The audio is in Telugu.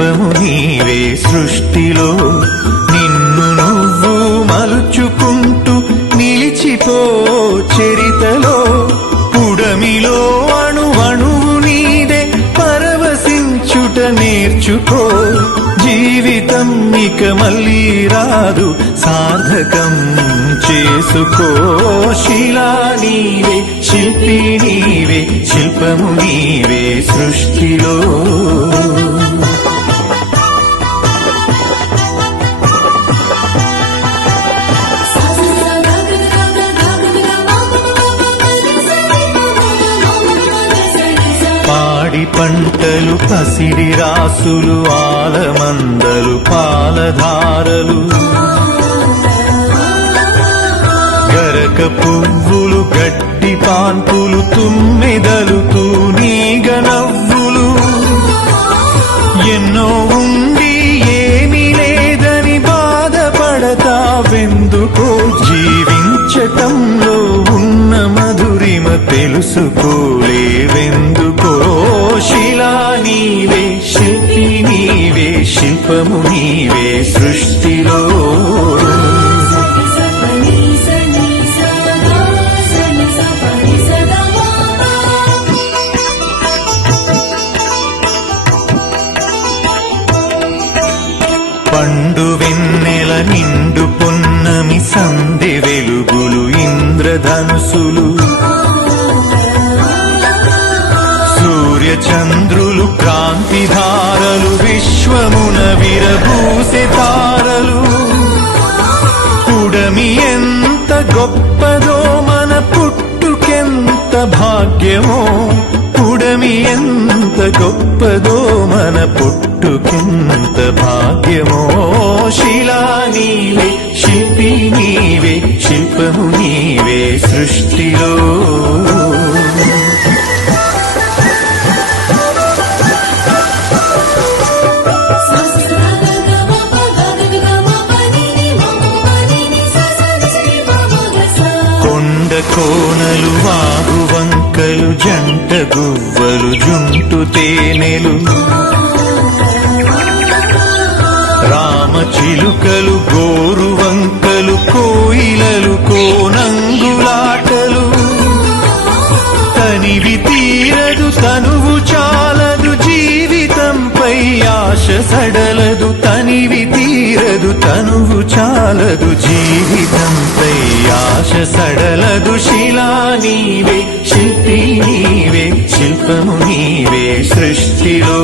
శిల్పము నీవే సృష్టిలో నిన్ను నువ్వు మలుచుకుంటూ నిలిచిపో చరితలో పుడమిలో అణువణువు నీదే పరవశించుట నేర్చుకో జీవితం ఇక మళ్ళీ రాదు సార్థకం చేసుకో శిలా నీవే శిల్పి నీవే శిల్పము నీవే సృష్టిలో పాడి పంటలు పసిడి రాసులు ఆలమందలు పాలధారలు గరక పువ్వులు గడ్డి పాన్పులు తుమ్మెదలు తూనీగ నవ్వులు ఎన్నో ఉండి ఏమీ లేదని బాధపడతావెందుకో జీవించటంలో ఉన్న మధురిమ తెలుసుకోలేవెందుకో శిలా నీవే శిల్పి నీవే శిల్పము నీవే సృష్టిలో పండు వెన్నెల నిండు పొన్నమి సందె వెలుగులు ఇంద్రధనుసులు సూర్య చంద్రులు క్రాంతిధారలు విశ్వమున విరబూసె తారలు పుడమి ఎంత గొప్పదో మన పుట్టుకెంత భాగ్యమో పుడమి ఎంత గొప్పదో మన పుట్టుకెంత భాగ్యమో శిలా నీవే శిల్పి నీవే శిల్పము నీవే సృష్టిలో కోనలు వాగు వంకలు జంట గువ్వలు జుంటు తేనెలు రామ చిలుకలు గోరు వంకలు కోయిలలు కోనంగులాటలు తనివి తీరదు తనువు చాలదు జీవితంపై ఆశ సడలదు తనివి తీరదు తనువు చాలదు జీవితంపై ఆశ సడలదు శిలా నీవే శిల్పి నీవే శిల్పము నీవే సృష్టిలో